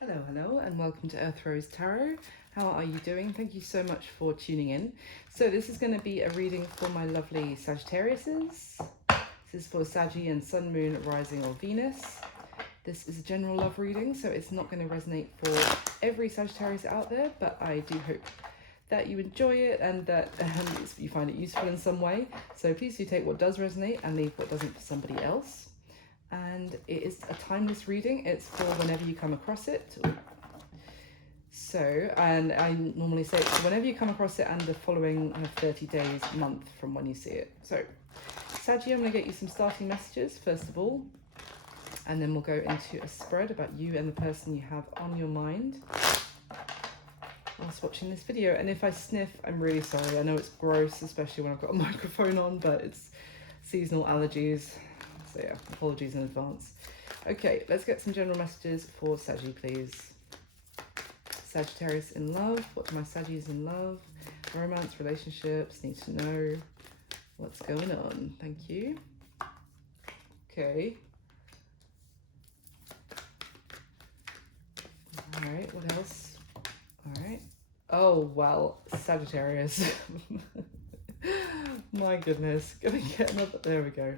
Hello, and welcome to Earth Rose Tarot. How are you doing? Thank you so much for tuning in. So this is going to be a reading for my lovely Sagittariuses. This is for Saggy and Sun, Moon, Rising, or Venus. This is a general love reading, so it's not going to resonate for every Sagittarius out there, but I do hope that you enjoy it and that you find it useful in some way. So please do take what does resonate and leave what doesn't for somebody else. And it is a timeless reading. It's for whenever you come across it. So, and I normally say it's whenever you come across it and the following 30 days, month from when you see it. So, Saggy, I'm going to get you some starting messages first of all, and then we'll go into a spread about you and the person you have on your mind whilst watching this video. And if I sniff, I'm really sorry. I know it's gross, especially when I've got a microphone on, but it's seasonal allergies. So yeah, apologies in advance. Okay, let's get some general messages for Saggy, please. Sagittarius in love. What do my Saggies in love? Romance, relationships, need to know what's going on. Thank you. Okay. All right, what else? All right. Oh, well, Sagittarius. My goodness. Gonna get another. There we go.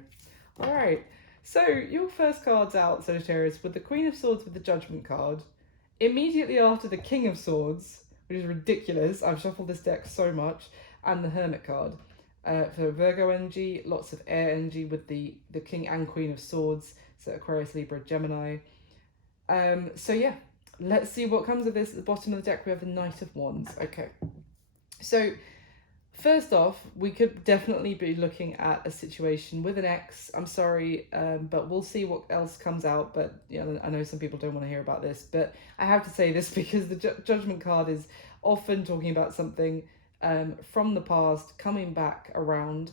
All right. So your first card's out, Sagittarius, with the Queen of Swords with the Judgment card. Immediately after the King of Swords, which is ridiculous. I've shuffled this deck so much. And the Hermit card. For Virgo energy, lots of air energy with the King and Queen of Swords. So Aquarius, Libra, Gemini. So yeah, let's see what comes of this. At the bottom of the deck, we have the Knight of Wands. Okay. So first off, we could definitely be looking at a situation with an ex. I'm sorry, but we'll see what else comes out. But yeah, I know some people don't want to hear about this, but I have to say this because the Judgment card is often talking about something from the past coming back around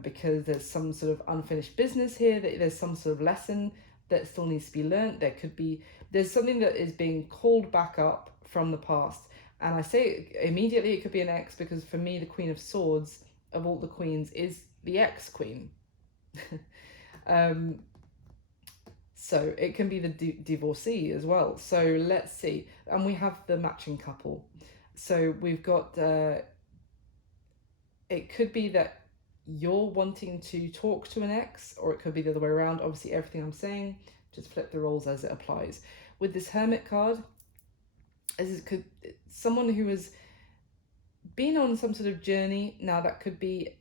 because there's some sort of unfinished business here. That there's some sort of lesson that still needs to be learned. There's something that is being called back up from the past. And I say immediately it could be an ex because for me, the Queen of Swords of all the queens is the ex-queen. So it can be the divorcee as well. So let's see. And we have the matching couple. So we've got, it could be that you're wanting to talk to an ex, or it could be the other way around. Obviously, everything I'm saying, just flip the roles as it applies. With this Hermit card, as it could someone who has been on some sort of journey. Now that could be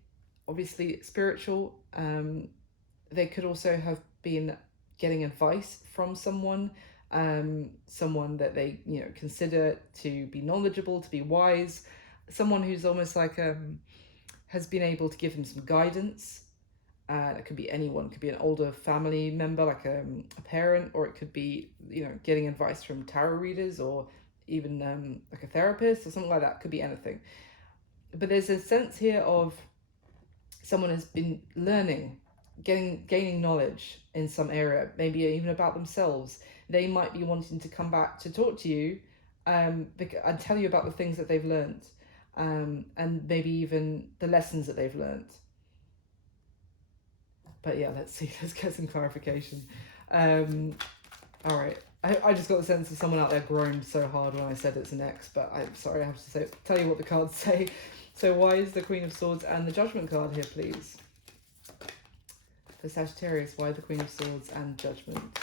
obviously spiritual. They could also have been getting advice from someone that they consider to be knowledgeable, to be wise, someone who's almost like has been able to give them some guidance. It could be anyone. It could be an older family member, like a parent, or it could be getting advice from tarot readers, or even like a therapist or something like that. It could be anything. But there's a sense here of someone has been learning, gaining knowledge in some area, maybe even about themselves. They might be wanting to come back to talk to you and tell you about the things that they've learned, and maybe even the lessons that they've learned. But yeah, let's see. Let's get some clarification. All right. I just got the sense of someone out there groaned so hard when I said it's an ex, but I'm sorry, I have to tell you what the cards say. So why is the Queen of Swords and the Judgment card here, please? For Sagittarius, why the Queen of Swords and Judgment?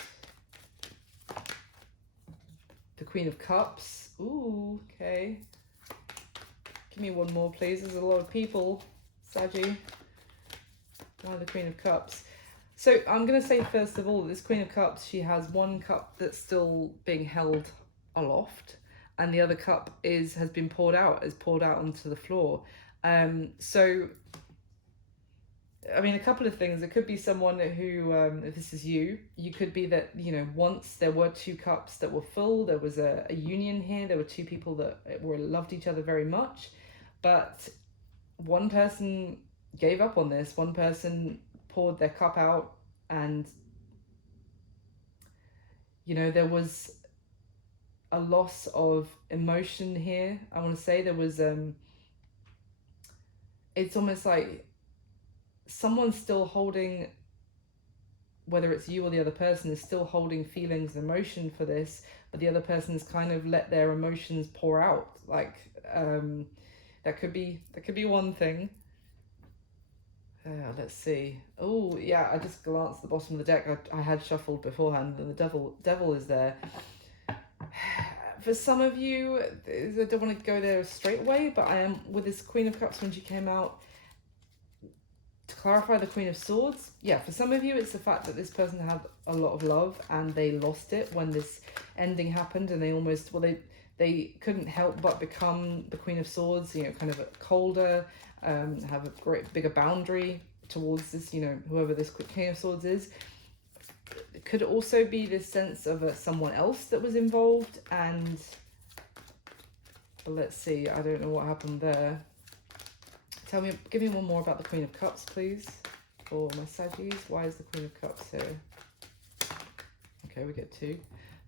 The Queen of Cups. Ooh, okay. Give me one more, please. There's a lot of people. Saggy. Why the Queen of Cups? So I'm going to say, first of all, this Queen of Cups, she has one cup that's still being held aloft, and the other cup has been poured out onto the floor. So, I mean, a couple of things. It could be someone who, if this is you could be that, once there were two cups that were full, there was a union here, there were two people that loved each other very much, but one person gave up on this, one person poured their cup out, and there was a loss of emotion here. I want to say there was it's almost like someone's still holding whether it's you or the other person, is still holding feelings and emotion for this, but the other person's kind of let their emotions pour out. Like, that could be one thing. Let's see. Oh, yeah, I just glanced at the bottom of the deck. I had shuffled beforehand, and the devil is there. For some of you, I don't want to go there straight away, but I am, with this Queen of Cups when she came out, to clarify the Queen of Swords. Yeah, for some of you, it's the fact that this person had a lot of love and they lost it when this ending happened, and they almost, well, they couldn't help but become the Queen of Swords, you know, kind of a colder, have a bigger boundary towards this, you know, whoever this King of Swords is. It could also be this sense of someone else that was involved, and let's see, I don't know what happened there. Give me one more about the Queen of Cups, please, for my Saggies. Why is the Queen of Cups here? Okay, we get 2.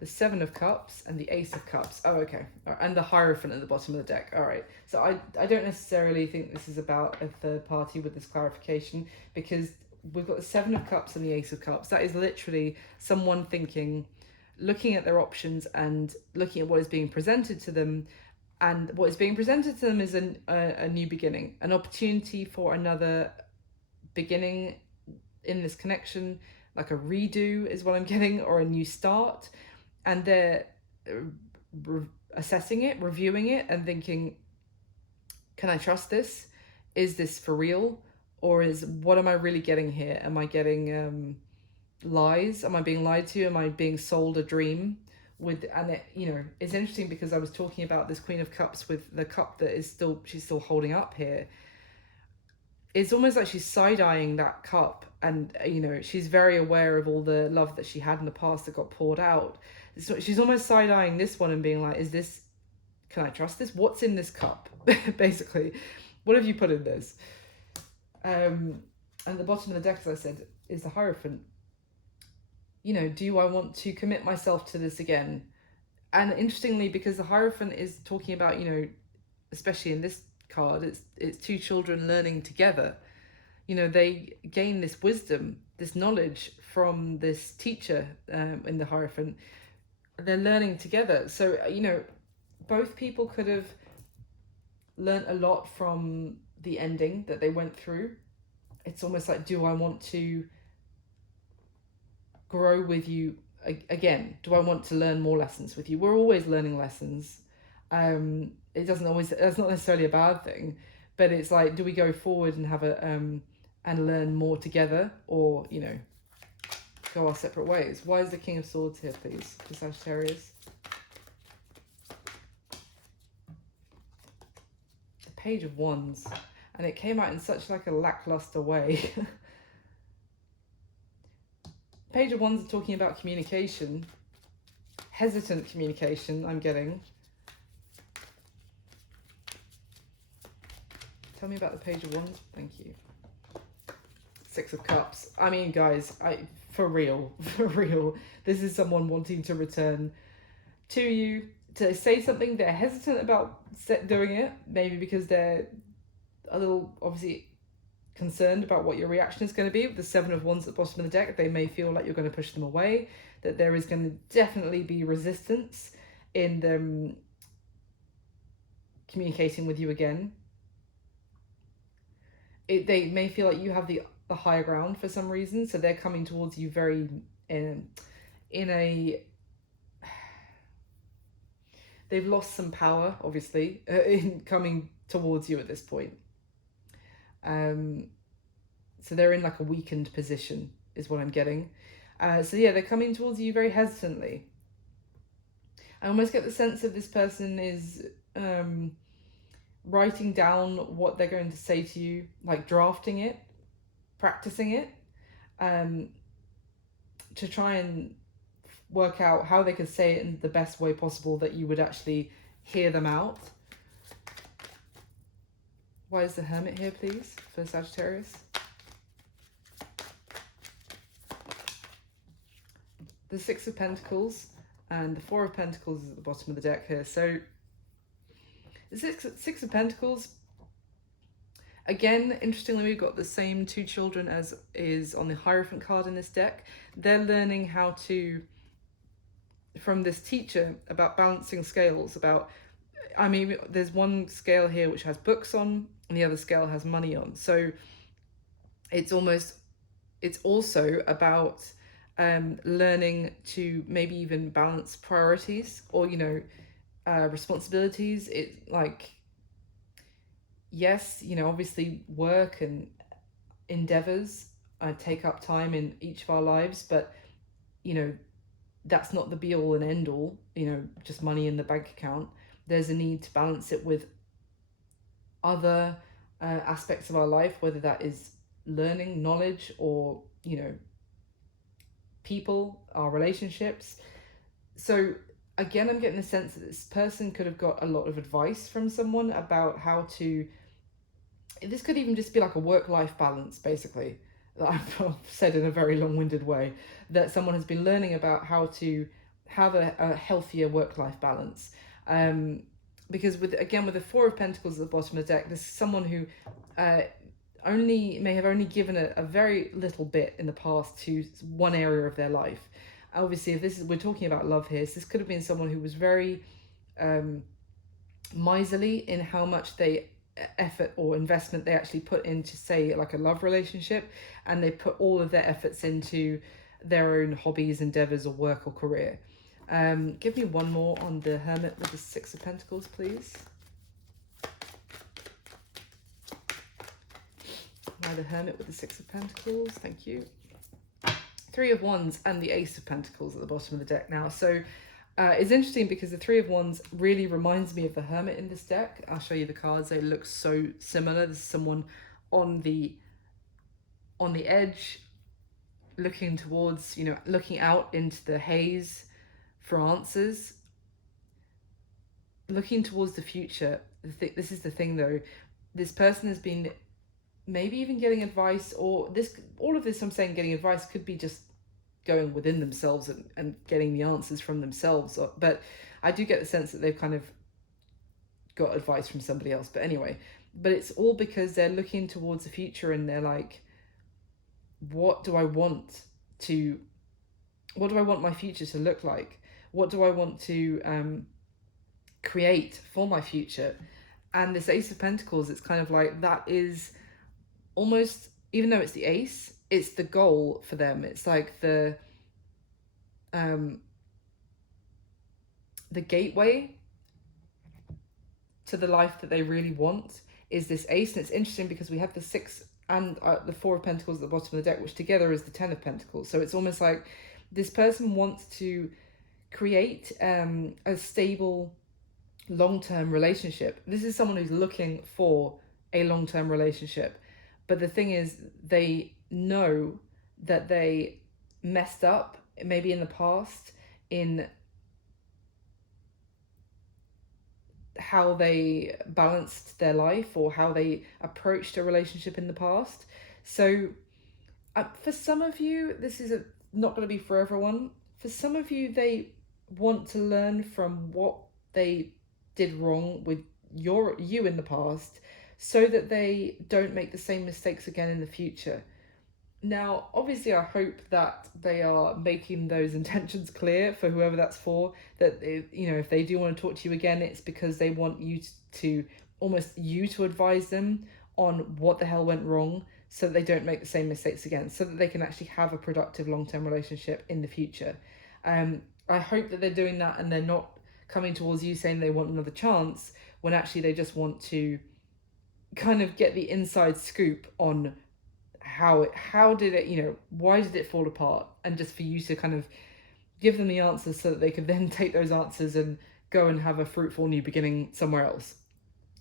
The 7 of Cups and the Ace of Cups. Oh, okay. And the Hierophant at the bottom of the deck. All right. So I don't necessarily think this is about a third party with this clarification, because we've got the 7 of Cups and the Ace of Cups. That is literally someone thinking, looking at their options and looking at what is being presented to them. And what is being presented to them is a new beginning, an opportunity for another beginning in this connection, like a redo is what I'm getting, or a new start. And they're assessing it, reviewing it, and thinking, can I trust this? Is this for real? Or what am I really getting here? Am I getting lies? Am I being lied to? Am I being sold a dream? And it, you know, it's interesting because I was talking about this Queen of Cups with the cup that she's still holding up here. It's almost like she's side-eyeing that cup, and you know, she's very aware of all the love that she had in the past that got poured out. So she's almost side-eyeing this one and being like, can I trust this? What's in this cup? Basically, what have you put in this? And the bottom of the deck, as I said, is the Hierophant. You know, do I want to commit myself to this again? And interestingly, because the Hierophant is talking about, you know, especially in this card, it's 2 children learning together. You know, they gain this wisdom, this knowledge from this teacher in the Hierophant. They're learning together. So, you know, both people could have learned a lot from the ending that they went through. It's almost like, do I want to grow with you again? Do I want to learn more lessons with you? We're always learning lessons. That's not necessarily a bad thing, but it's like, do we go forward and have and learn more together, or, you know, go our separate ways? Why is the King of Swords here, please, for Sagittarius? The Page of Wands, and it came out in such like a lackluster way. Page of Wands are talking about communication, hesitant communication, I'm getting. Tell me about the Page of Wands. Thank you. 6 of Cups. I mean, guys, for real, this is someone wanting to return to you, to say something. They're hesitant about doing it, maybe because they're a little, obviously, concerned about what your reaction is going to be. With the 7 of Wands at the bottom of the deck, they may feel like you're going to push them away, that there is going to definitely be resistance in them communicating with you again. They may feel like you have the higher ground for some reason, so they're coming towards you very they've lost some power, obviously, in coming towards you at this point. So they're in like a weakened position is what I'm getting. So yeah, they're coming towards you very hesitantly. I almost get the sense that this person is writing down what they're going to say to you, like drafting it, practicing it, to try and work out how they could say it in the best way possible that you would actually hear them out. Why is the Hermit here, please, for Sagittarius? The 6 of Pentacles and the 4 of Pentacles is at the bottom of the deck here. So the Six of Pentacles, Again, interestingly, we've got the same two children as is on the Hierophant card in this deck. They're learning how to, from this teacher, about balancing scales, about, I mean, there's one scale here which has books on, and the other scale has money on. So it's also about learning to maybe even balance priorities, or, you know, responsibilities. It, like, yes, you know, obviously work and endeavors take up time in each of our lives, but, you know, that's not the be all and end all, you know, just money in the bank account. There's a need to balance it with other aspects of our life, whether that is learning, knowledge, or, you know, people, our relationships. So again, I'm getting the sense that this person could have got a lot of advice from someone about how to, this could even just be like a work-life balance, basically, that I've said in a very long-winded way, that someone has been learning about how to have a healthier work-life balance. Because with the Four of Pentacles at the bottom of the deck, this is someone who may have only given a very little bit in the past to one area of their life. Obviously, if we're talking about love here, so this could have been someone who was very miserly in how much effort or investment they actually put into, say, like a love relationship, and they put all of their efforts into their own hobbies, endeavors, or work or career. Give me one more on the Hermit with the Six of Pentacles, please. Now the Hermit with the Six of Pentacles, thank you. Three of Wands and the Ace of Pentacles at the bottom of the deck now. So it's interesting because the Three of Wands really reminds me of the Hermit in this deck. I'll show you the cards. They look so similar. This is someone on the edge, looking towards, you know, looking out into the haze for answers, looking towards the future. This is the thing, though. This person has been maybe even getting advice, or all of this I'm saying getting advice could be just going within themselves and getting the answers from themselves. But I do get the sense that they've kind of got advice from somebody else. But anyway, but it's all because they're looking towards the future and they're like, what do I want my future to look like? What do I want to create for my future? And this Ace of Pentacles, it's kind of like, that is almost, even though it's the ace, it's the goal for them. It's like the gateway to the life that they really want is this ace. And it's interesting because we have the Six and the Four of Pentacles at the bottom of the deck, which together is the Ten of Pentacles. So it's almost like this person wants to create a stable long-term relationship. This is someone who's looking for a long-term relationship. But the thing is, they know that they messed up maybe in the past in how they balanced their life or how they approached a relationship in the past. So for some of you, this is not going to be for everyone. For some of you, they want to learn from what they did wrong with you in the past, so that they don't make the same mistakes again in the future. Now, obviously, I hope that they are making those intentions clear for whoever that's for, that, you know, if they do want to talk to you again, it's because they want you to advise them on what the hell went wrong, so that they don't make the same mistakes again, so that they can actually have a productive long-term relationship in the future. I hope that they're doing that and they're not coming towards you saying they want another chance, when actually they just want to kind of get the inside scoop on how did it, you know, why did it fall apart, and just for you to kind of give them the answers so that they could then take those answers and go and have a fruitful new beginning somewhere else.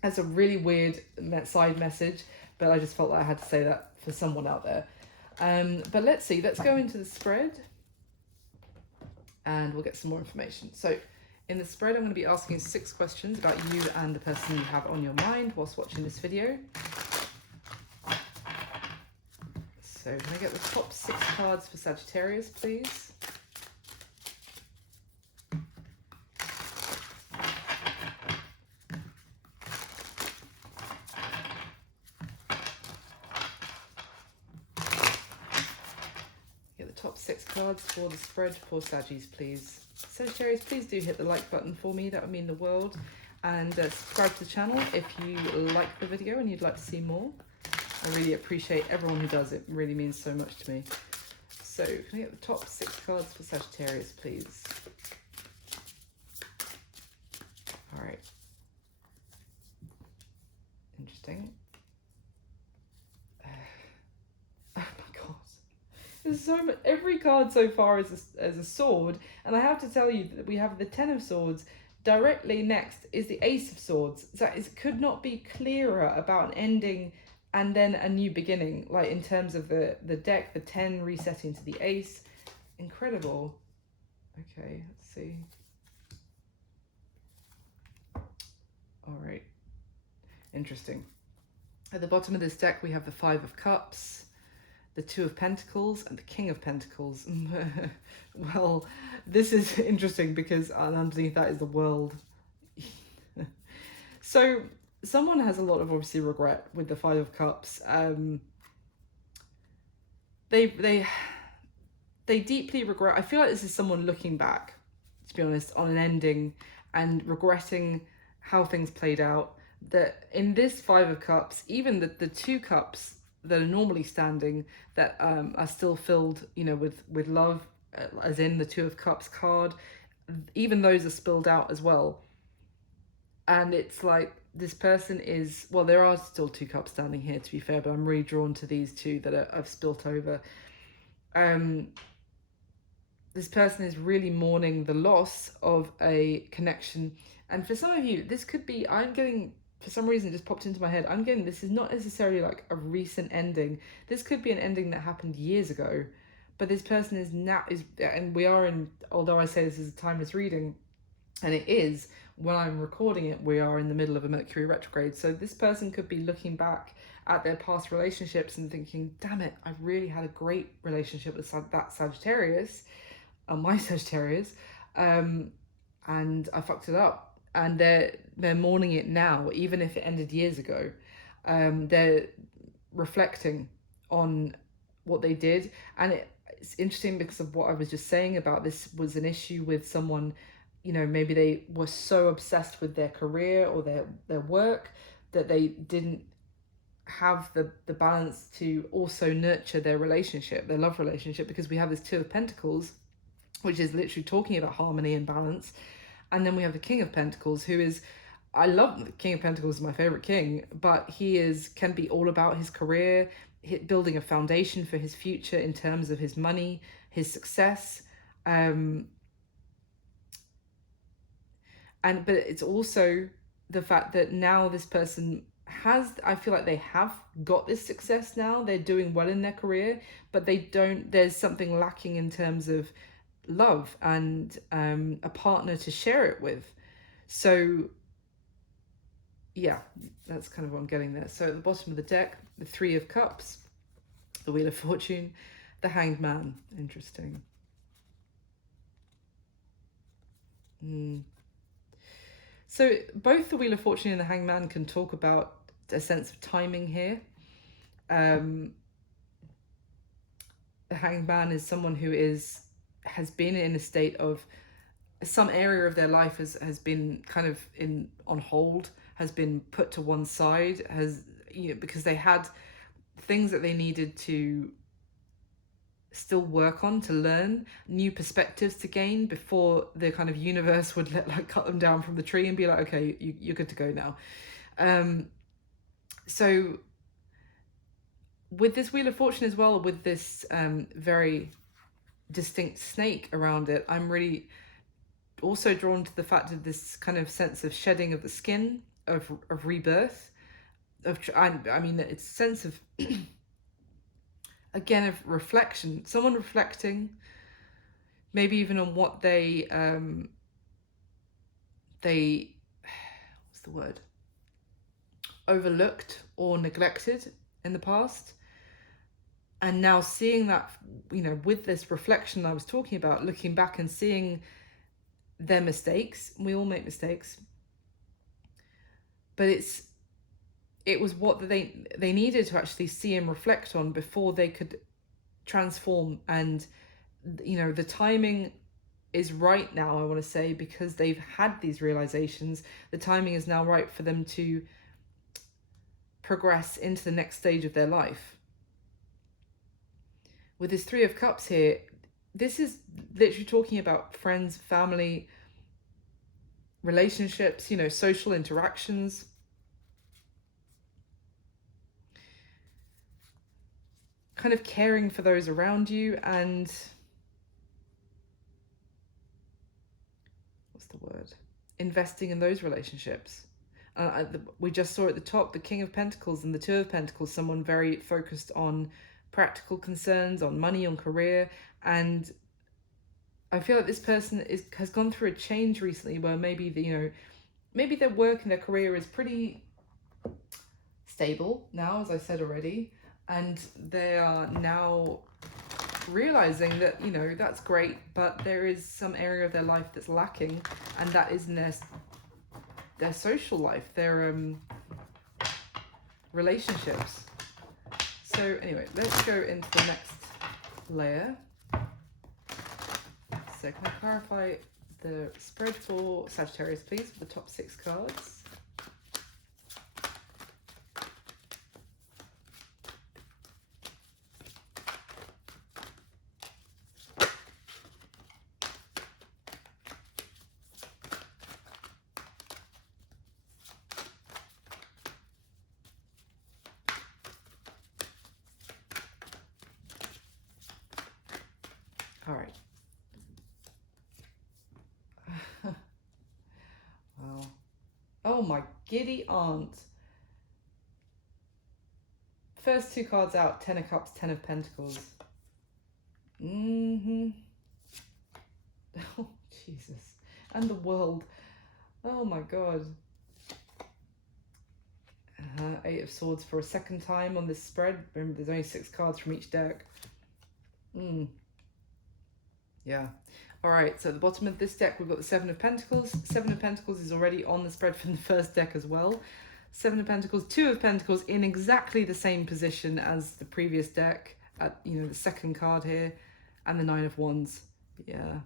That's a really weird side message, but I just felt like I had to say that for someone out there. But let's go into the spread and we'll get some more information. So in the spread, I'm going to be asking 6 questions about you and the person you have on your mind whilst watching this video. So can I get the top 6 cards for Sagittarius, please? top 6 cards for the spread for Saggies, please. Sagittarius, please do hit the like button for me. That would mean the world. And subscribe to the channel if you like the video and you'd like to see more. I really appreciate everyone who does. It really means so much to me. So can I get the top 6 cards for Sagittarius, please? All right. Interesting. Oh my god. There's so much. Every card so far is a sword. And I have to tell you that we have the 10 of Swords. Directly next is the Ace of Swords. So it could not be clearer about an ending and then a new beginning. Like in terms of the deck, the 10 resetting to the Ace. Incredible. Okay, let's see. All right. Interesting. At the bottom of this deck, we have the 5 of Cups, the 2 of Pentacles, and the King of Pentacles. Well, this is interesting because underneath that is the World. So someone has a lot of obviously regret with the 5 of Cups. They deeply regret. I feel like this is someone looking back, to be honest, on an ending and regretting how things played out. That in this 5 of Cups, even the 2 cups that are normally standing that are still filled, you know, with love, as in the 2 of Cups card, even those are spilled out as well. And it's like this person is, well, there are still 2 cups standing here, to be fair, but I'm really drawn to these 2 that I've spilt over. This person is really mourning the loss of a connection. And for some of you, this could be, I'm getting, for some reason, it just popped into my head, I'm getting, this is not necessarily like a recent ending. This could be an ending that happened years ago. But this person is now, and we are in, although I say this is a timeless reading, and it is, when I'm recording it, we are in the middle of a Mercury retrograde. So this person could be looking back at their past relationships and thinking, damn it, I really had a great relationship with that Sagittarius, my Sagittarius, and I fucked it up. And they're mourning it now, even if it ended years ago. They're reflecting on what they did. And it's interesting because of what I was just saying about this was an issue with someone, you know, maybe they were so obsessed with their career or their work that they didn't have the balance to also nurture their relationship, their love relationship, because we have this 2 of Pentacles, which is literally talking about harmony and balance. And then we have the King of Pentacles, who is, I love the King of Pentacles, is my favorite king, but he can be all about his career, building a foundation for his future in terms of his money, his success. But it's also the fact that now this person I feel like they have got this success now. They're doing well in their career, but there's something lacking in terms of love and a partner to share it with. So yeah, that's kind of what I'm getting there. So at the bottom of the deck, the 3 of Cups, the Wheel of Fortune, the Hanged Man. Interesting. So both the Wheel of Fortune and the Hanged Man can talk about a sense of timing here. The Hanged Man is someone who has been in a state of, some area of their life has been kind of on hold, has been put to one side, because they had things that they needed to still work on, to learn, new perspectives to gain before the kind of universe would cut them down from the tree and be like, okay, you're good to go now. So with this Wheel of Fortune as well, with this very distinct snake around it, I'm really also drawn to the fact of this kind of sense of shedding of the skin, of rebirth, I mean, it's a sense of again, of reflection, someone reflecting maybe even on what they what's the word, overlooked or neglected in the past. And now seeing that, you know, with this reflection I was talking about, looking back and seeing their mistakes. We all make mistakes. But it was what they needed to actually see and reflect on before they could transform and you know, the timing is right now, I want to say, because they've had these realizations. The timing is now right for them to progress into the next stage of their life. With this Three of Cups here, this is literally talking about friends, family, relationships, you know, social interactions. Kind of caring for those around you, and what's the word? Investing in those relationships. We just saw at the top the King of Pentacles and the Two of Pentacles, someone very focused on practical concerns, on money, on career. And I feel like this person has gone through a change recently where maybe maybe their work and their career is pretty stable now, as I said already, and they are now realizing that, you know, that's great, but there is some area of their life that's lacking, and that is in their social life, their relationships. So anyway, let's go into the next layer. So can I clarify the spread for Sagittarius, please, for the top 6 cards? All right. Wow. Oh my giddy aunt. First 2 cards out, 10 of Cups, 10 of Pentacles. Oh, Jesus. And the World. Oh my God. 8 of Swords for a second time on this spread. Remember, there's only 6 cards from each deck. Yeah. All right, so at the bottom of this deck, we've got the 7 of Pentacles. 7 of Pentacles is already on the spread from the first deck as well. 7 of Pentacles, 2 of Pentacles in exactly the same position as the previous deck, at, you know, the second card here, and the 9 of Wands. Yeah.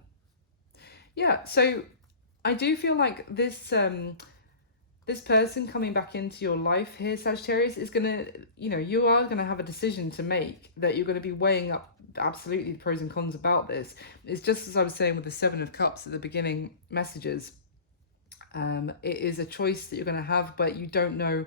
Yeah, so I do feel like this this person coming back into your life here, Sagittarius, is going to, you know, you are going to have a decision to make that you're going to be weighing up absolutely the pros and cons about this. It's just as I was saying with the 7 of Cups at the beginning messages. It is a choice that you're going to have, but you don't know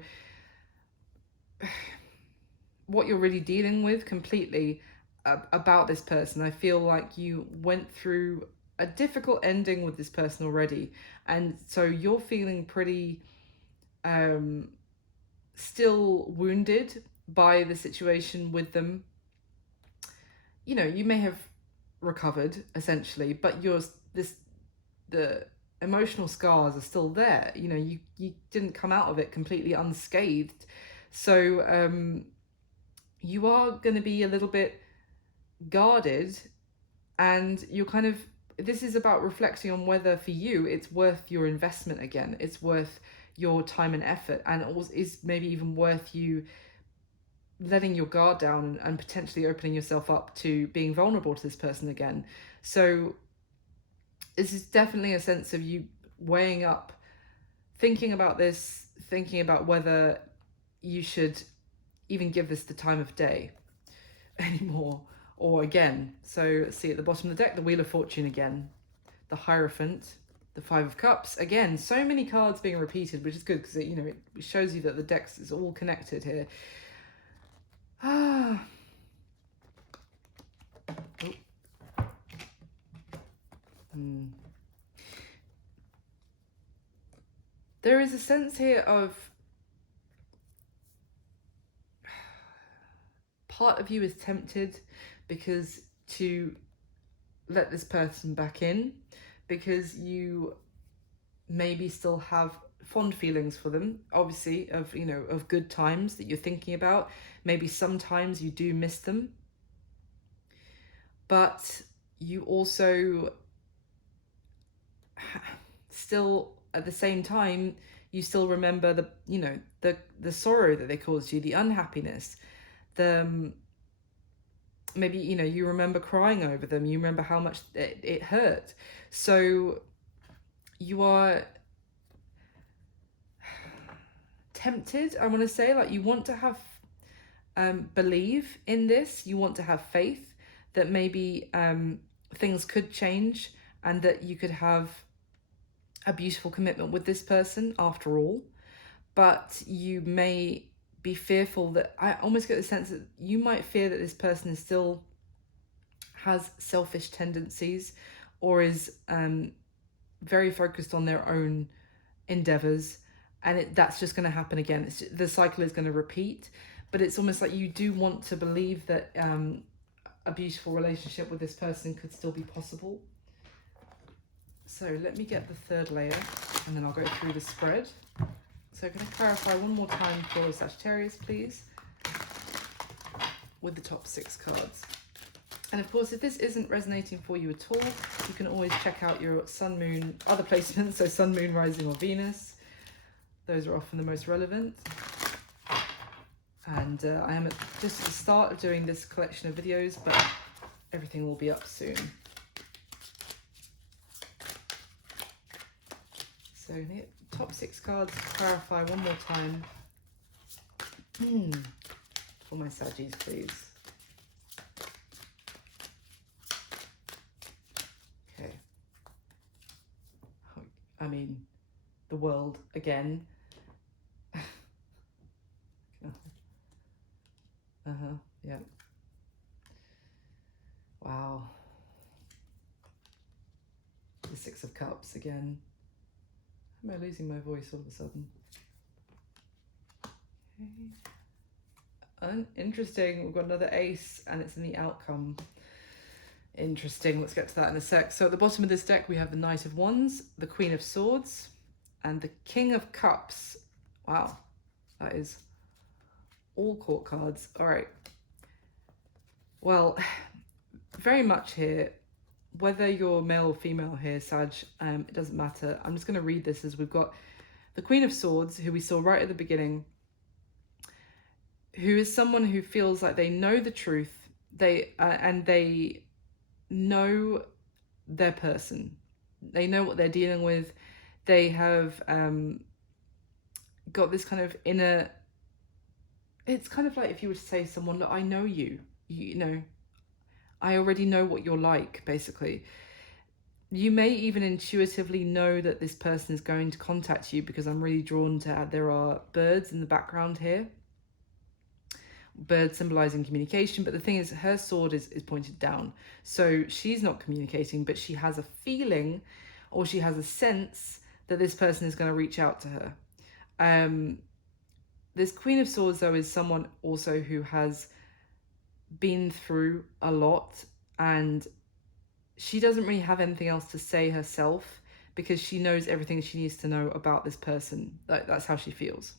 what you're really dealing with completely about this person. I feel like you went through a difficult ending with this person already, and so you're feeling pretty still wounded by the situation with them. You know, you may have recovered essentially, but the emotional scars are still there. You know, you didn't come out of it completely unscathed. So you are going to be a little bit guarded, and you're kind of, this is about reflecting on whether for you it's worth your investment again, it's worth your time and effort, and it is maybe even worth you letting your guard down and potentially opening yourself up to being vulnerable to this person again. So this is definitely a sense of you weighing up, thinking about this, thinking about whether you should even give this the time of day anymore or again. So let's see at the bottom of the deck, the Wheel of Fortune again, the Hierophant, the 5 of Cups. Again, so many cards being repeated, which is good because it shows you that the decks is all connected here. Oh. There is a sense here of part of you is tempted because to let this person back in, because you maybe still have fond feelings for them, obviously, of of good times that you're thinking about. Maybe sometimes you do miss them, but you also still at the same time you still remember the sorrow that they caused you, the unhappiness, the maybe, you know, you remember crying over them, you remember how much it hurt. So you are tempted, I want to say, like you want to have believe in this, you want to have faith that maybe things could change and that you could have a beautiful commitment with this person after all. But you may be fearful that, I almost get the sense that you might fear that this person is still has selfish tendencies or is very focused on their own endeavors, and that's just going to happen again. The cycle is going to repeat, but it's almost like you do want to believe that a beautiful relationship with this person could still be possible. So let me get the third layer and then I'll go through the spread. So can I clarify one more time for Sagittarius, please, with the top 6 cards. And of course, if this isn't resonating for you at all, you can always check out your sun, moon, other placements, so sun, moon, rising, or Venus. Those are often the most relevant. And I am just at the start of doing this collection of videos, but everything will be up soon. So the top 6 cards, to clarify one more time. For my Saggies, please. Okay. I mean, the world again. Yeah. Wow. The 6 of Cups again. Am I losing my voice all of a sudden? Okay. Interesting. We've got another ace and it's in the outcome. Interesting. Let's get to that in a sec. So at the bottom of this deck, we have the Knight of Wands, the Queen of Swords, and the King of Cups. Wow. That is all court cards. All right. Well, very much here, whether you're male or female here, Sag, it doesn't matter. I'm just going to read this as we've got the Queen of Swords, who we saw right at the beginning, who is someone who feels like they know the truth, and they know their person. They know what they're dealing with. They have got this kind of inner, it's kind of like if you were to say to someone, look, I know you. You know, I already know what you're like, basically. You may even intuitively know that this person is going to contact you, because I'm really drawn to, there are birds in the background here. Birds symbolizing communication, but the thing is, her sword is pointed down. So she's not communicating, but she has a feeling, or she has a sense that this person is going to reach out to her. This Queen of Swords, though, is someone also who has been through a lot, and she doesn't really have anything else to say herself, because she knows everything she needs to know about this person. That's how she feels.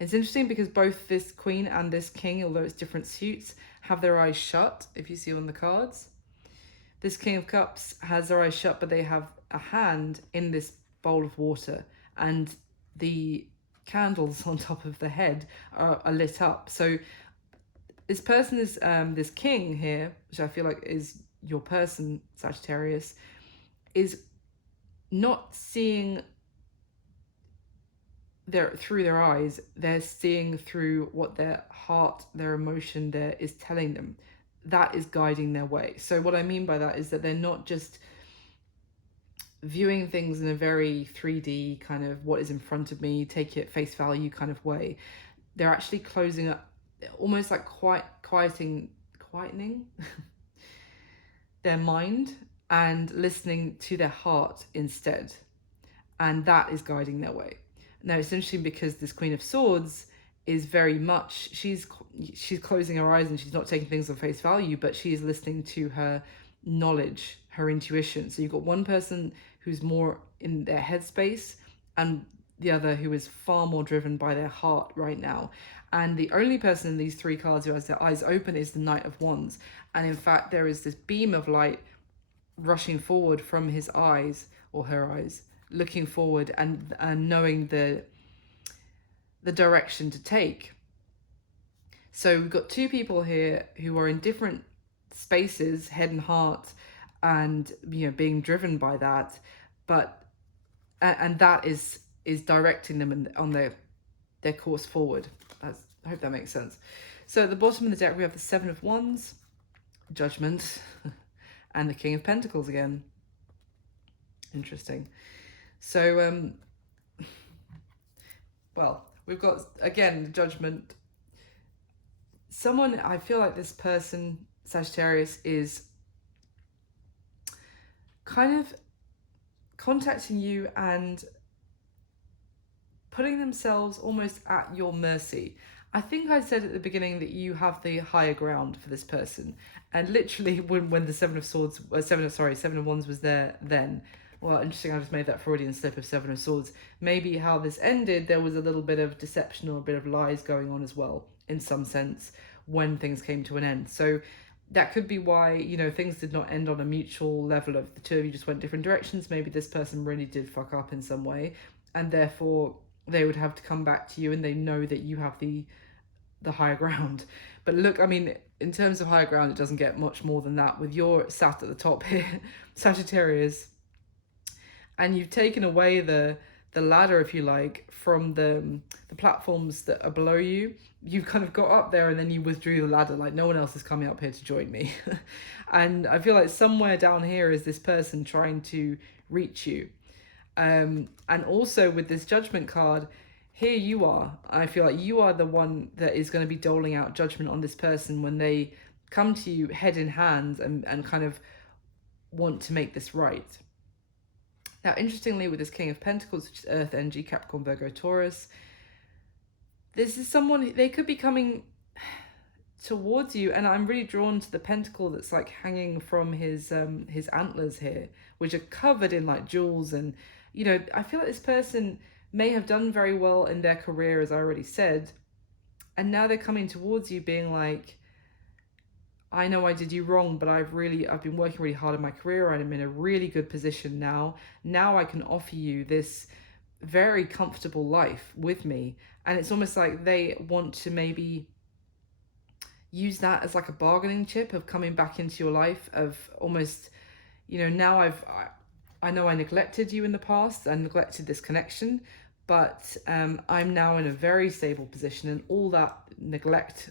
It's interesting because both this queen and this king, although it's different suits, have their eyes shut, if you see on the cards. This King of Cups has their eyes shut, but they have a hand in this bowl of water, and the candles on top of the head are lit up. So this person is, this king here, which I feel like is your person, Sagittarius, is not seeing through their eyes. They're seeing through what their heart, their emotion there is telling them. That is guiding their way. So what I mean by that is that they're not just viewing things in a very 3D kind of what is in front of me, take it face value kind of way. They're actually closing up, almost like quietening their mind and listening to their heart instead. And that is guiding their way. Now, it's interesting because this Queen of Swords is very much, she's closing her eyes and she's not taking things on face value, but she is listening to her knowledge, her intuition. So you've got one person who's more in their headspace and the other who is far more driven by their heart right now. And the only person in these 3 cards who has their eyes open is the Knight of Wands. And in fact, there is this beam of light rushing forward from his eyes, or her eyes, looking forward and knowing the direction to take. So we've got two people here who are in different spaces, head and heart, and being driven by that, but and that is directing them on their course forward. I hope that makes sense. So at the bottom of the deck we have the Seven of Wands, Judgment, and the King of Pentacles again. Interesting. So well, we've got again Judgment. Someone, I feel like this person, Sagittarius, is kind of contacting you and putting themselves almost at your mercy. I think I said at the beginning that you have the higher ground for this person, and literally when the Seven of Wands was there then. Well, interesting, I just made that Freudian slip of Seven of Swords. Maybe how this ended, there was a little bit of deception or a bit of lies going on as well, in some sense, when things came to an end. So that could be why, things did not end on a mutual level of the two of you just went different directions. Maybe this person really did fuck up in some way, and therefore they would have to come back to you, and they know that you have the higher ground. But look, I mean, in terms of higher ground, it doesn't get much more than that. With your sat at the top here, Sagittarius, and you've taken away the ladder, if you like, from the platforms that are below you. You've kind of got up there and then you withdrew the ladder, like no one else is coming up here to join me. And I feel like somewhere down here is this person trying to reach you. And also with this Judgment card, here you are. I feel like you are the one that is going to be doling out judgment on this person when they come to you head in hand and kind of want to make this right. Now, interestingly, with this King of Pentacles, which is Earth energy, Capricorn, Virgo, Taurus, this is someone, they could be coming towards you, and I'm really drawn to the pentacle that's like hanging from his antlers here, which are covered in like jewels. And I feel like this person may have done very well in their career, as I already said, and now they're coming towards you being like, I know I did you wrong, but I've been working really hard in my career, and I'm in a really good position now. Now I can offer you this very comfortable life with me. And it's almost like they want to maybe use that as like a bargaining chip of coming back into your life, of almost, now I know I neglected you in the past, I neglected this connection, but I'm now in a very stable position, and all that neglect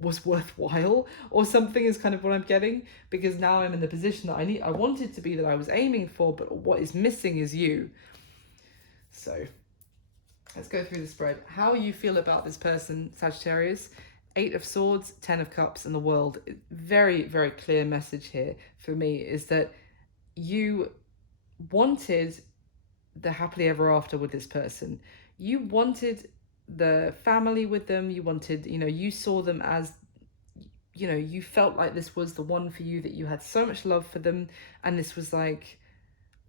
was worthwhile or something is kind of what I'm getting, because now I'm in the position that I wanted to be, that I was aiming for, but what is missing is you. So let's go through the spread. How you feel about this person, Sagittarius. 8 of Swords, 10 of Cups, and the World. Very, very clear message here for me is that you wanted the happily ever after with this person. You wanted the family with them. You wanted, you saw them as, you felt like this was the one for you, that you had so much love for them, and this was like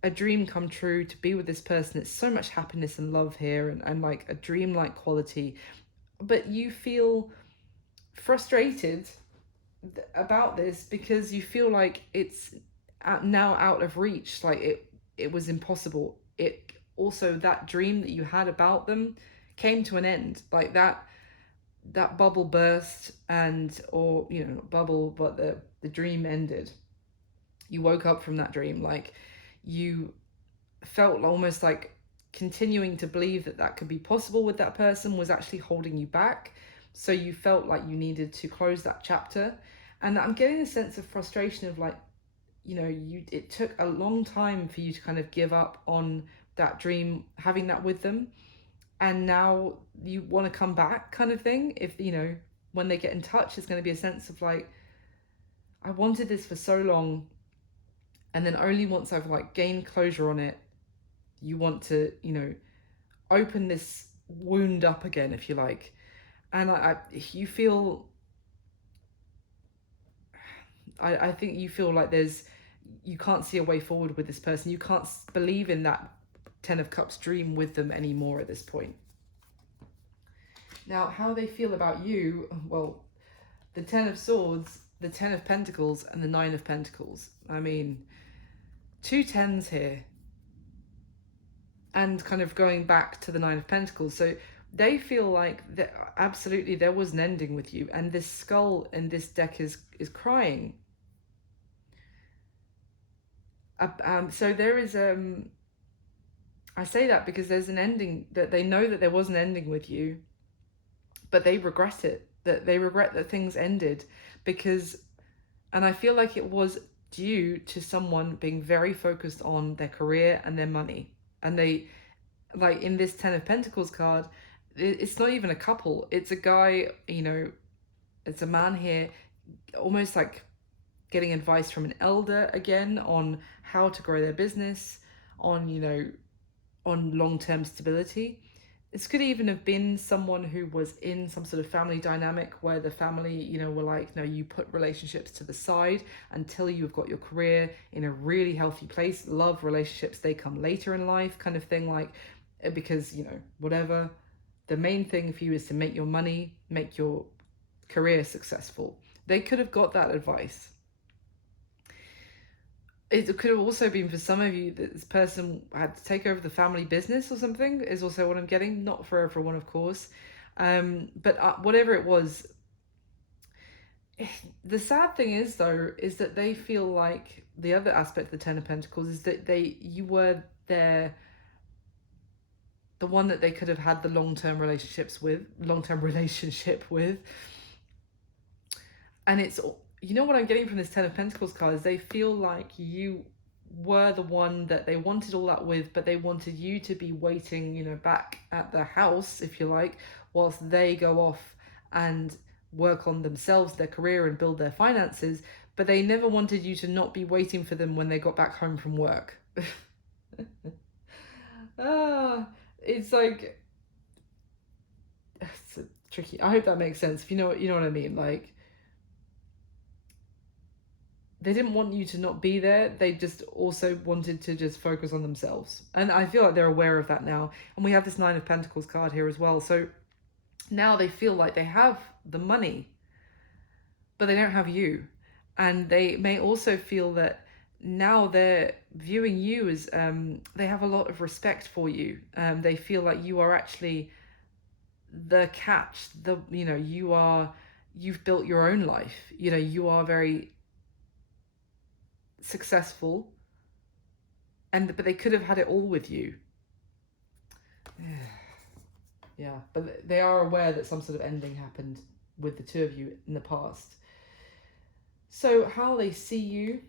a dream come true to be with this person. It's so much happiness and love here, and like a dream-like quality. But you feel frustrated about this because you feel like it's now out of reach, like it was impossible. It also, that dream that you had about them came to an end, like that bubble burst, or not bubble, but the dream ended. You woke up from that dream, like you felt almost like continuing to believe that could be possible with that person was actually holding you back. So you felt like you needed to close that chapter. And I'm getting a sense of frustration of like, it took a long time for you to kind of give up on that dream, having that with them. And now you want to come back, kind of thing. If, when they get in touch, it's going to be a sense of like, I wanted this for so long. And then only once I've like gained closure on it, you want to, open this wound up again, if you like. And you feel, I think you feel like you can't see a way forward with this person. You can't believe in that 10 of Cups dream with them anymore at this point. Now, how they feel about you, well, the 10 of Swords, the 10 of Pentacles, and the 9 of Pentacles. I mean, 2 10s here. And kind of going back to the 9 of Pentacles. So they feel like that absolutely there was an ending with you, and this skull in this deck is crying. So there is I say that because there's an ending, that they know that there was an ending with you, but they regret it. That they regret that things ended because, and I feel like it was due to someone being very focused on their career and their money. And they, like in this 10 of Pentacles card, it's not even a couple. It's a guy, you know, it's a man here, almost like getting advice from an elder again on how to grow their business, on, you know, on long-term stability. This could even have been someone who was in some sort of family dynamic where the family, you know, were like, no, you put relationships to the side until you've got your career in a really healthy place. Love relationships, they come later in life, kind of thing, like, because, you know, whatever. The main thing for you is to make your money, make your career successful. They could have got that advice. It could have also been for some of you that this person had to take over the family business or something, is also what I'm getting. Not for everyone, of course. But whatever it was, the sad thing is, though, is that they feel like the other aspect of the Ten of Pentacles is that you were the one that they could have had the long-term relationship with. And it's, you know what I'm getting from this Ten of Pentacles card is they feel like you were the one that they wanted all that with, but they wanted you to be waiting, you know, back at the house, if you like, whilst they go off and work on themselves, their career, and build their finances. But they never wanted you to not be waiting for them when they got back home from work. It's like, it's tricky. I hope that makes sense. If you know what I mean. Like, they didn't want you to not be there. They just also wanted to just focus on themselves. And I feel like they're aware of that now. And we have this Nine of Pentacles card here as well. So now they feel like they have the money, but they don't have you. And they may also feel that now they're viewing you as, they have a lot of respect for you. They feel like you are actually the catch. You've built your own life. You know, you are very successful, but they could have had it all with you. Yeah, but they are aware that some sort of ending happened with the two of you in the past. So how they see you: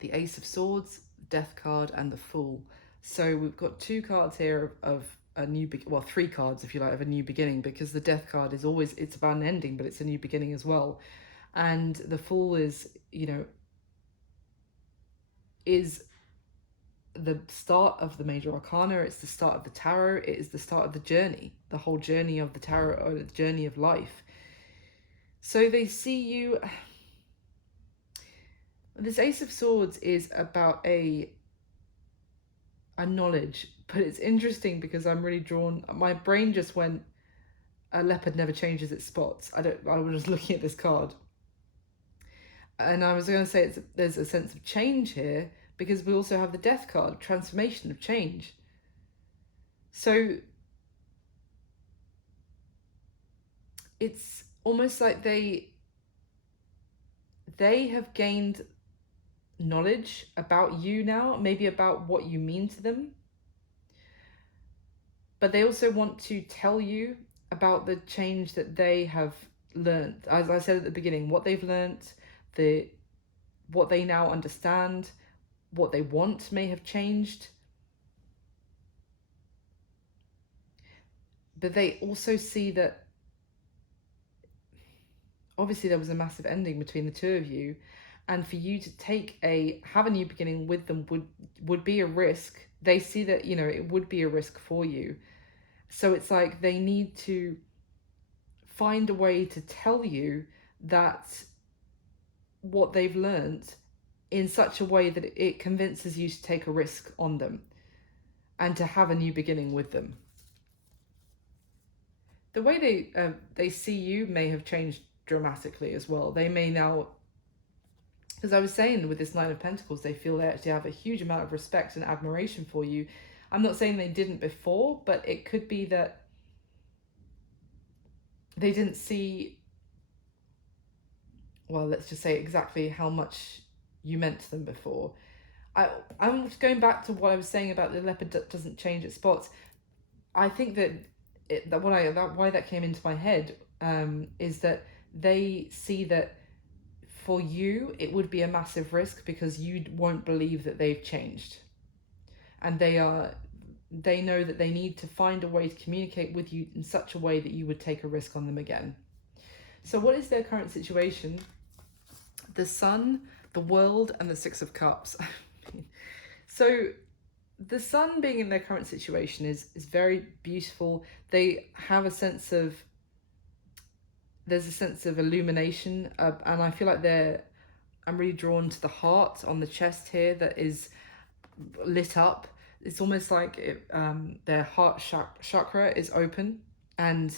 the Ace of Swords, Death card, and the Fool. So we've got two cards here of a new three cards, if you like, of a new beginning, because the Death card is always, it's about an ending, but it's a new beginning as well. And the Fool is, you know, is the start of the major arcana. It's the start of the tarot. It is the start of the journey, the whole journey of the tarot, or the journey of life. So they see you, this Ace of Swords is about a knowledge, but it's interesting because I'm really drawn, my brain just went, a leopard never changes its spots. I was just looking at this card, and I was going to say there's a sense of change here, because we also have the Death card, transformation, of change. So it's almost like they have gained knowledge about you now, maybe about what you mean to them, but they also want to tell you about the change that they have learned. As I said at the beginning, what they've learned, what they now understand, what they want may have changed. But they also see that obviously there was a massive ending between the two of you, and for you to have a new beginning with them would be a risk. They see that, you know, it would be a risk for you. So it's like they need to find a way to tell you that what they've learned in such a way that it convinces you to take a risk on them and to have a new beginning with them. The way they see you may have changed dramatically as well. They may now, as I was saying with this Nine of Pentacles, they feel they actually have a huge amount of respect and admiration for you. I'm not saying they didn't before, but it could be that they didn't see, well, let's just say exactly how much you meant to them before. I'm just going back to what I was saying about the leopard that doesn't change its spots. I think that why that came into my head is that they see that for you it would be a massive risk because you won't believe that they've changed, and they know that they need to find a way to communicate with you in such a way that you would take a risk on them again. So what is their current situation? The Sun, the World, and the Six of Cups. So the Sun being in their current situation is very beautiful. They have there's a sense of illumination, and I feel like I'm really drawn to the heart on the chest here that is lit up. It's almost like their heart chakra is open, and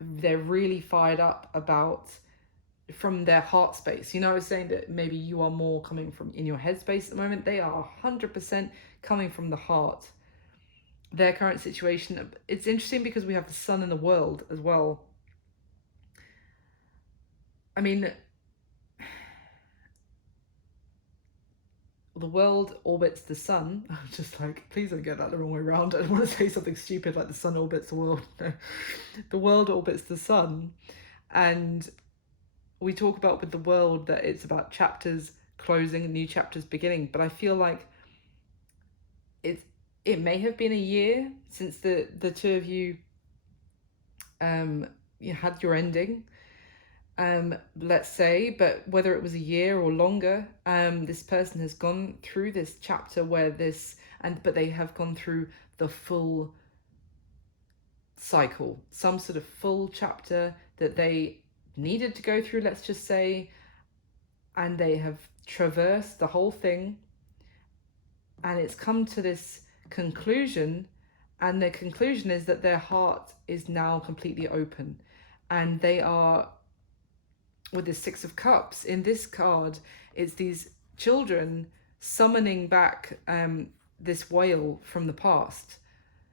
they're really fired up about from their heart space. I was saying that maybe you are more coming from in your head space at the moment. They are 100% coming from the heart. Their current situation, it's interesting because we have the Sun and the World as well. I mean, the world orbits the Sun. I'm just like, please don't get that the wrong way around. I don't want to say something stupid like the Sun orbits the world. No, the world orbits the Sun, and we talk about with the world that it's about chapters closing and new chapters beginning. But I feel like it may have been a year since the two of you you had your ending. Let's say, but whether it was a year or longer, this person has gone through this chapter where but they have gone through the full cycle, some sort of full chapter that they needed to go through, let's just say, and they have traversed the whole thing, and it's come to this conclusion, and the conclusion is that their heart is now completely open, and they are, with the Six of Cups in this card, it's these children summoning back this whale from the past.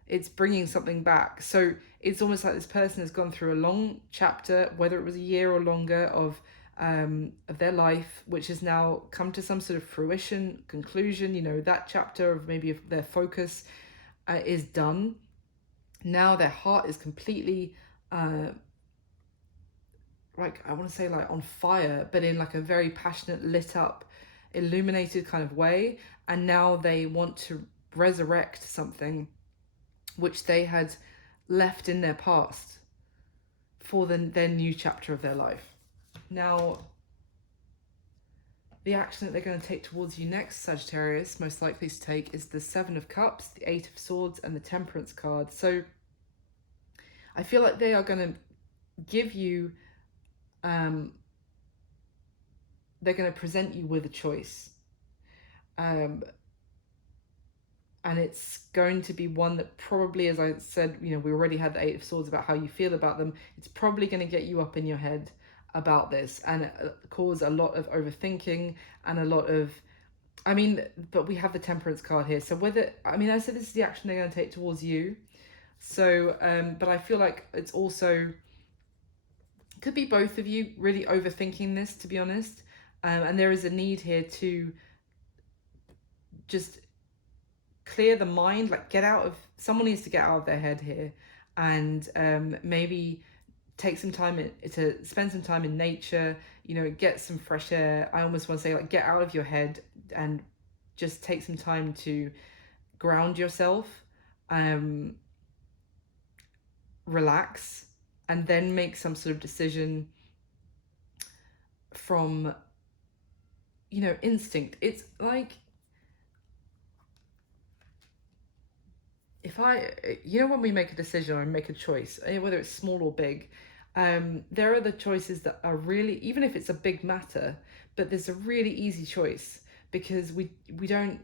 It's bringing something back. So it's almost like this person has gone through a long chapter, whether it was a year or longer, of their life, which has now come to some sort of fruition, conclusion. That chapter of maybe of their focus is done. Now their heart is completely like, I want to say like on fire, but in like a very passionate, lit up, illuminated kind of way. And now they want to resurrect something which they had left in their past for their new chapter of their life. Now, the action that they're going to take towards you next, Sagittarius, most likely to take, is the Seven of Cups, the Eight of Swords, and the Temperance card. So I feel like they are going to give you they're going to present you with a choice, and it's going to be one that probably, as I said, we already had the Eight of Swords about how you feel about them. It's probably going to get you up in your head about this and cause a lot of overthinking and a lot of, but we have the Temperance card here. So I said this is the action they're going to take towards you. So, but I feel like it's also, could be both of you really overthinking this, to be honest. And there is a need here to just clear the mind, like someone needs to get out of their head here, and maybe take some time to spend some time in nature, get some fresh air. I almost want to say, like, get out of your head and just take some time to ground yourself, relax, and then make some sort of decision from, instinct. It's like, when we make a decision or make a choice, whether it's small or big, there are the choices that are really, even if it's a big matter, but there's a really easy choice because we don't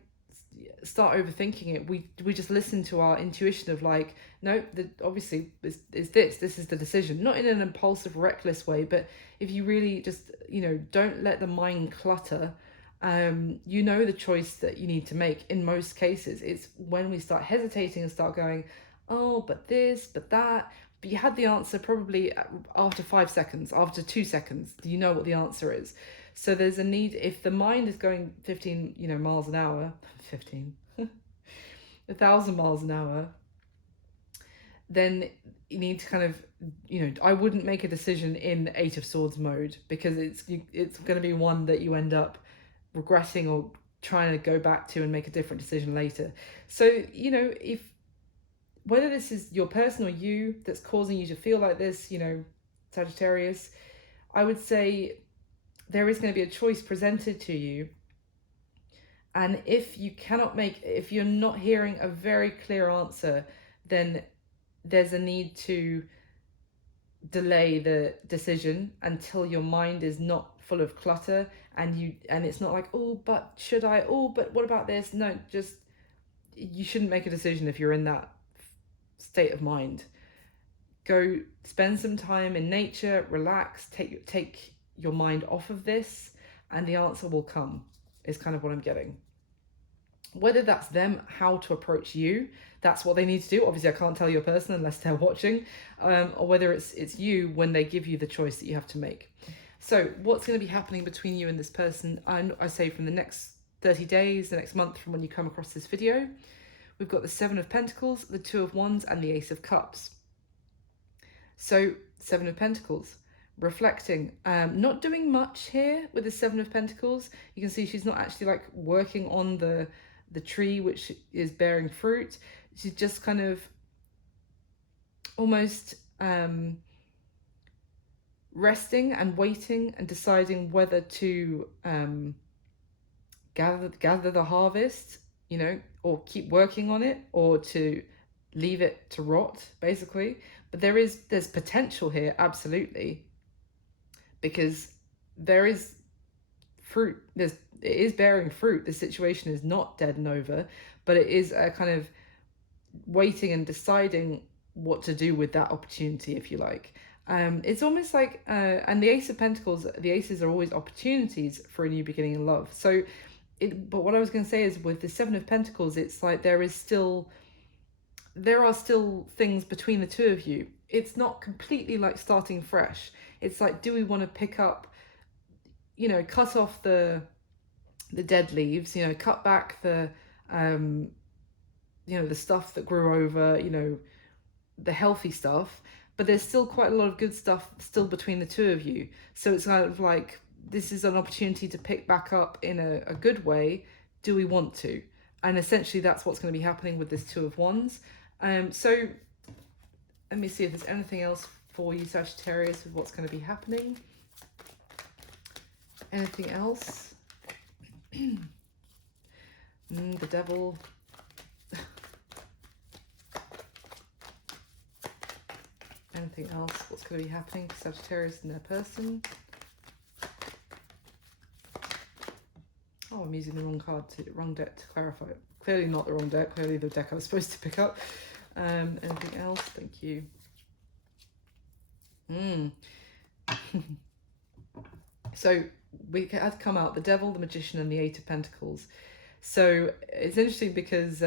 start overthinking it. We just listen to our intuition of like, no, obviously this is the decision, not in an impulsive, reckless way, but if you really just, don't let the mind clutter You know the choice that you need to make in most cases. It's when we start hesitating and start going, oh, but this, but that. But you had the answer probably after 5 seconds, after 2 seconds. You know what the answer is. So there's a need, if the mind is going 15, miles an hour, 15, 1,000 miles an hour, then you need to kind of, I wouldn't make a decision in 8 of Swords mode, because it's going to be one that you end up regretting or trying to go back to and make a different decision later. So, if whether this is your person or you that's causing you to feel like this, Sagittarius, I would say there is going to be a choice presented to you. And if you're not hearing a very clear answer, then there's a need to delay the decision until your mind is not full of clutter, and it's not like, oh, but should I? Oh, but what about this? No, just, you shouldn't make a decision if you're in that state of mind. Go spend some time in nature, relax, take your mind off of this, and the answer will come, is kind of what I'm getting. Whether that's them, how to approach you, that's what they need to do. Obviously, I can't tell your person unless they're watching, or whether it's you when they give you the choice that you have to make. So what's going to be happening between you and this person? I say from the next 30 days, the next month from when you come across this video. We've got the 7 of Pentacles, the 2 of Wands, and the Ace of Cups. So 7 of Pentacles, reflecting, not doing much here with the 7 of Pentacles. You can see she's not actually like working on the tree which is bearing fruit. She's just kind of almost resting and waiting and deciding whether to gather the harvest, or keep working on it, or to leave it to rot, basically. But there's potential here, absolutely, because there is fruit. It is bearing fruit. The situation is not dead and over, but it is a kind of waiting and deciding what to do with that opportunity, if you like. It's almost like, and the Ace of Pentacles, the aces are always opportunities for a new beginning in love. So, but what I was going to say is, with the 7 of Pentacles, it's like there are still things between the two of you. It's not completely like starting fresh. It's like, do we want to pick up, cut off the dead leaves, cut back the the stuff that grew over, the healthy stuff, but there's still quite a lot of good stuff still between the two of you. So it's kind of like, this is an opportunity to pick back up in a good way. Do we want to? And essentially that's what's going to be happening with this 2 of Wands. So let me see if there's anything else for you, Sagittarius, with what's going to be happening. Anything else? The Devil. Anything else? What's going to be happening for Sagittarius and their person? Oh, I'm using the wrong deck to clarify it. Clearly not the wrong deck. Clearly the deck I was supposed to pick up. Anything else? Thank you. So we had come out the Devil, the Magician, and the 8 of Pentacles. So it's interesting because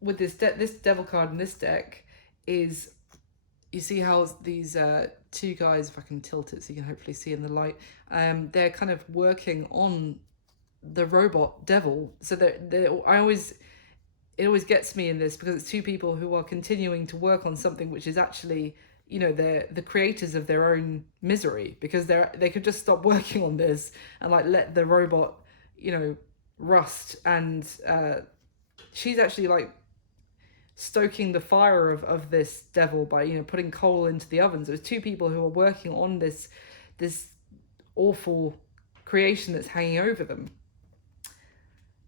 with this Devil card in this deck is, you see how these two guys, if I can tilt it so you can hopefully see in the light, they're kind of working on the robot Devil. So it always gets me in this, because it's two people who are continuing to work on something which is actually, they're the creators of their own misery, because they could just stop working on this and like let the robot, rust. And she's actually like stoking the fire of this Devil by, putting coal into the ovens. There's two people who are working on this awful creation that's hanging over them.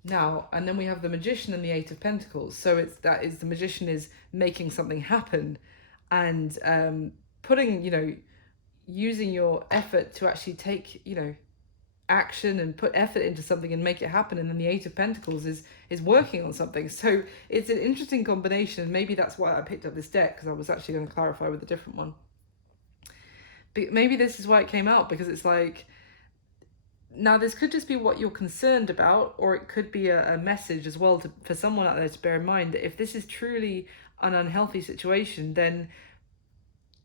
Now, and then we have the Magician and the 8 of Pentacles. So the Magician is making something happen, and putting, using your effort to actually take, action and put effort into something and make it happen. And then the 8 of Pentacles is working on something. So it's an interesting combination. Maybe that's why I picked up this deck, because I was actually going to clarify with a different one. But maybe this is why it came out, because it's like, Now, this could just be what you're concerned about, or it could be a message as well for someone out there to bear in mind that if this is truly an unhealthy situation, then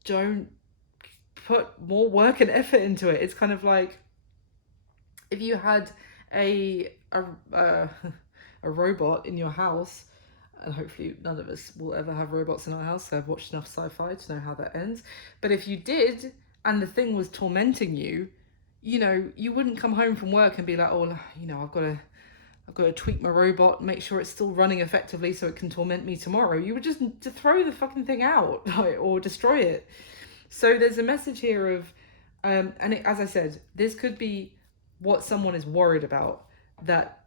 don't put more work and effort into it. It's kind of like if you had a robot in your house, and hopefully none of us will ever have robots in our house, so I've watched enough sci-fi to know how that ends. But if you did, and the thing was tormenting you, you know, you wouldn't come home from work and be like, oh, you know, I've got to tweak my robot, make sure it's still running effectively so it can torment me tomorrow. You would just to throw the fucking thing out or destroy it. So there's a message here of, and it, as I said, this could be what someone is worried about. That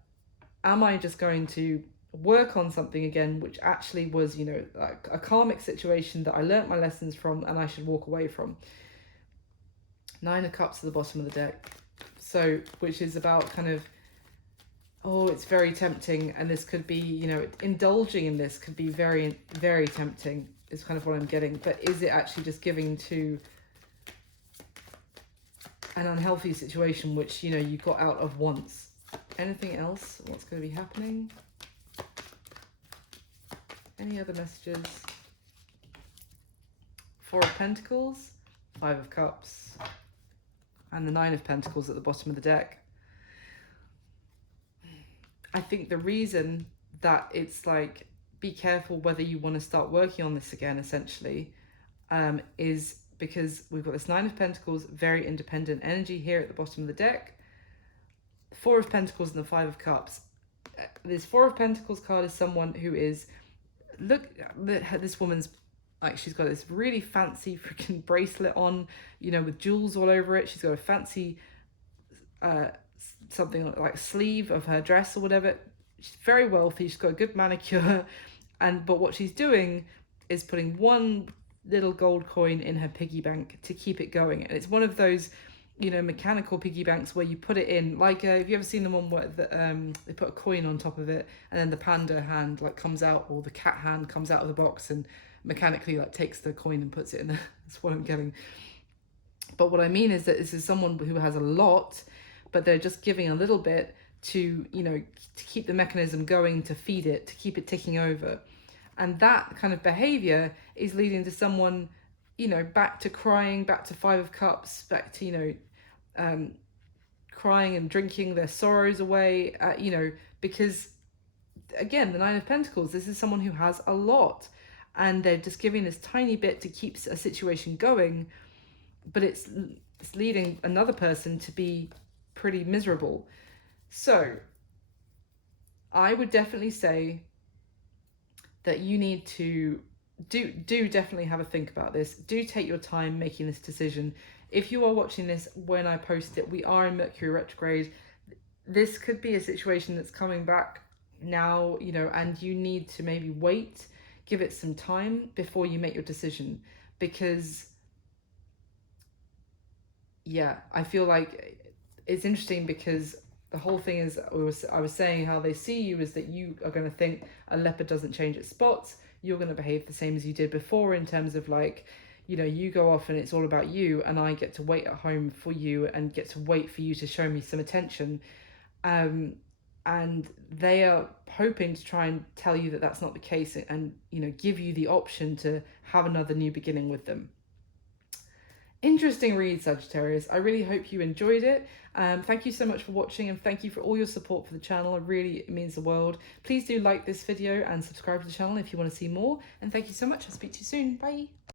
am I just going to work on something again, which actually was, you know, like a karmic situation that I learnt my lessons from and I should walk away from. 9 of Cups at the bottom of the deck. So, which is about kind of, oh, it's very tempting, and this could be, you know, indulging in this could be very, very tempting, is kind of what I'm getting. But is it actually just giving to an unhealthy situation, which, you know, you got out of once? Anything else? What's going to be happening? Any other messages? 4 of Pentacles, 5 of Cups, and the 9 of Pentacles at the bottom of the deck. I think the reason that it's like, be careful whether you want to start working on this again, essentially, is because we've got this 9 of Pentacles, very independent energy here at the bottom of the deck. 4 of Pentacles and the 5 of Cups. This 4 of Pentacles card is someone who is, look, this woman's like, she's got this really fancy freaking bracelet on, you know, with jewels all over it. She's got a fancy something like sleeve of her dress or whatever. She's very wealthy. She's got a good manicure, but what she's doing is putting one little gold coin in her piggy bank to keep it going. And it's one of those, you know, mechanical piggy banks where you put it in, like, have you ever seen the one where they put a coin on top of it and then the panda hand like comes out, or the cat hand comes out of the box and mechanically like takes the coin and puts it in there? That's what I'm getting. But what I mean is that this is someone who has a lot, but they're just giving a little bit to, you know, to keep the mechanism going, to feed it, to keep it ticking over. And that kind of behavior is leading to someone, you know, back to crying, back to 5 of Cups, back to, you know, crying and drinking their sorrows away, you know, because again, the 9 of Pentacles, this is someone who has a lot and they're just giving this tiny bit to keep a situation going, but it's leading another person to be pretty miserable. So I would definitely say that you need to do definitely have a think about this. Do take your time making this decision. If you are watching this when I post it, we are in Mercury retrograde. This could be a situation that's coming back now, you know, and you need to maybe wait, give it some time before you make your decision. Because yeah, I feel like it's interesting because the whole thing is, I was saying how they see you is that you are going to think a leopard doesn't change its spots. You're going to behave the same as you did before, in terms of like, you know, you go off and it's all about you, and I get to wait at home for you and get to wait for you to show me some attention. And they are hoping to try and tell you that that's not the case, and, you know, give you the option to have another new beginning with them. Interesting read, Sagittarius. I really hope you enjoyed it. Thank you so much for watching, and thank you for all your support for the channel. It really means the world. Please do like this video and subscribe to the channel if you want to see more. And thank you so much. I'll speak to you soon. Bye.